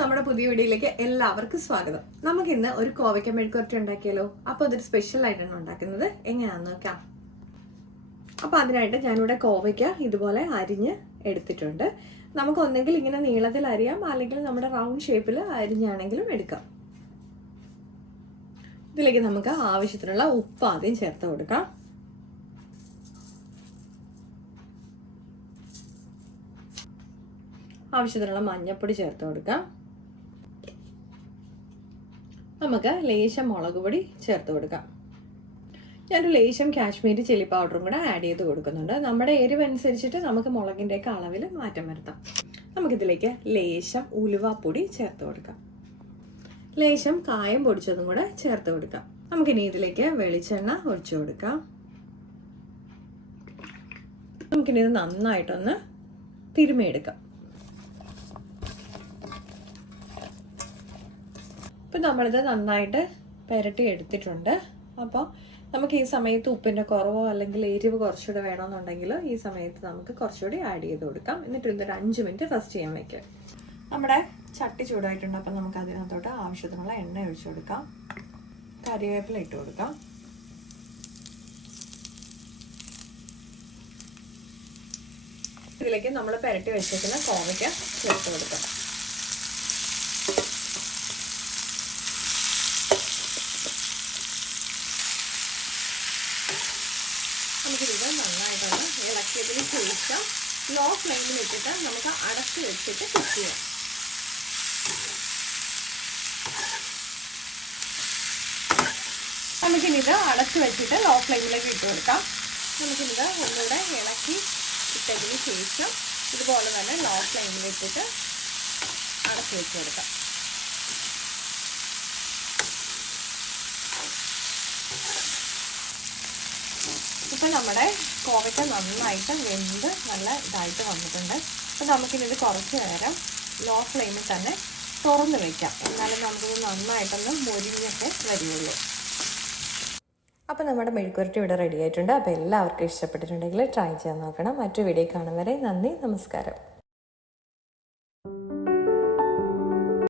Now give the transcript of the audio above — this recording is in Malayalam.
നമ്മുടെ പുതിയ വീഡിയോയിലേക്ക് എല്ലാവർക്കും സ്വാഗതം. നമുക്ക് ഇന്ന് ഒരു കോവയ്ക്ക മെഴുക്കുവരട്ടി ഉണ്ടാക്കിയാലോ. അപ്പോൾ അതൊരു സ്പെഷ്യൽ ആയിട്ടാണ് ഉണ്ടാക്കുന്നത്. എങ്ങനെയാണെന്ന് നോക്കാം. അപ്പോൾ അതിനായിട്ട് ഞാനിവിടെ കോവയ്ക്ക ഇതുപോലെ അരിഞ്ഞ് എടുത്തിട്ടുണ്ട്. നമുക്ക് ഒന്നെങ്കിൽ ഇങ്ങനെ നീളത്തിൽ അരിയാം, അല്ലെങ്കിൽ നമ്മുടെ റൗണ്ട് ഷേപ്പിൽ അരിഞ്ഞാണെങ്കിലും എടുക്കാം. ഇതിലേക്ക് നമുക്ക് ആവശ്യത്തിനുള്ള ഉപ്പ് ആദ്യം ചേർത്ത് കൊടുക്കാം. ആവശ്യത്തിനുള്ള മഞ്ഞൾപ്പൊടി ചേർത്ത് കൊടുക്കാം. നമുക്ക് ലേശം മുളക് പൊടി ചേർത്ത് കൊടുക്കാം. ഞാനൊരു ലേശം കാശ്മീരി ചില്ലി പൗഡറും കൂടെ ആഡ് ചെയ്ത് കൊടുക്കുന്നുണ്ട്. നമ്മുടെ എരിവ് അനുസരിച്ചിട്ട് നമുക്ക് മുളകിൻ്റെയൊക്കെ അളവിൽ മാറ്റം വരുത്താം. നമുക്കിതിലേക്ക് ലേശം ഉലുവാപ്പൊടി ചേർത്ത് കൊടുക്കാം. ലേശം കായം പൊടിച്ചതും കൂടെ ചേർത്ത് കൊടുക്കാം. നമുക്കിനി ഇതിലേക്ക് വെളിച്ചെണ്ണ ഒഴിച്ചു കൊടുക്കാം. നമുക്കിനി ഇത് നന്നായിട്ടൊന്ന് തിരുമിയെടുക്കാം. ഇപ്പം നമ്മളിത് നന്നായിട്ട് പുരട്ടി എടുത്തിട്ടുണ്ട്. അപ്പോൾ നമുക്ക് ഈ സമയത്ത് ഉപ്പിൻ്റെ കുറവോ അല്ലെങ്കിൽ എരിവ് കുറച്ചുകൂടെ വേണമെന്നുണ്ടെങ്കിൽ ഈ സമയത്ത് നമുക്ക് കുറച്ചുകൂടി ആഡ് ചെയ്ത് കൊടുക്കാം. എന്നിട്ട് ഇതൊരു 5 മിനിറ്റ് റെസ്റ്റ് ചെയ്യാൻ വയ്ക്കാം. നമ്മുടെ ചട്ടി ചൂടായിട്ടുണ്ട്. അപ്പം നമുക്ക് അതിനകത്തോട്ട് ആവശ്യത്തിനുള്ള എണ്ണ ഒഴിച്ചു കൊടുക്കാം. കറിവേപ്പില ഇട്ട് കൊടുക്കാം. ഇതിലേക്ക് നമ്മൾ പുരട്ടി വെച്ചിരിക്കുന്ന കോവയ്ക്ക ചേർത്ത് കൊടുക്കാം. നമുക്കിത് നന്നായിട്ടൊന്ന് ഇളക്കിയതിന് ശേഷം ലോ ഫ്ലെയിമിൽ ഇട്ടിട്ട് നമുക്ക് അടച്ച് വെച്ചിട്ട് കുക്ക് ചെയ്യാം. നമുക്കിനിത് അടച്ച് വെച്ചിട്ട് ലോ ഫ്ലെയിമിലേക്ക് ഇട്ട് കൊടുക്കാം. നമുക്കിത് ഒന്നുകൂടെ ഇളക്കി ഇട്ടതിന് ശേഷം ഇതുപോലെ തന്നെ ലോ ഫ്ലെയിമിൽ ഇട്ടിട്ട് അടച്ച് വെച്ച് കൊടുക്കാം. ഇപ്പം നമ്മുടെ കോവയ്ക്ക നന്നായിട്ട് വെന്ത് നല്ല ഇതായിട്ട് വന്നിട്ടുണ്ട്. അപ്പം നമുക്കിത് കുറച്ച് നേരം ലോ ഫ്ലെയിമിൽ തന്നെ തുറന്ന് വയ്ക്കാം. എന്നാലും നമുക്കിത് നന്നായിട്ടൊന്ന് മൊരിഞ്ഞൊക്കെ വരികയുള്ളൂ. അപ്പം നമ്മുടെ മെഴുക്കുവരട്ടി ഇവിടെ റെഡി ആയിട്ടുണ്ട്. അപ്പോൾ എല്ലാവർക്കും ഇഷ്ടപ്പെട്ടിട്ടുണ്ടെങ്കിൽ ട്രൈ ചെയ്യാൻ നോക്കണം. മറ്റു വീഡിയോ കാണും വരെ നന്ദി, നമസ്കാരം.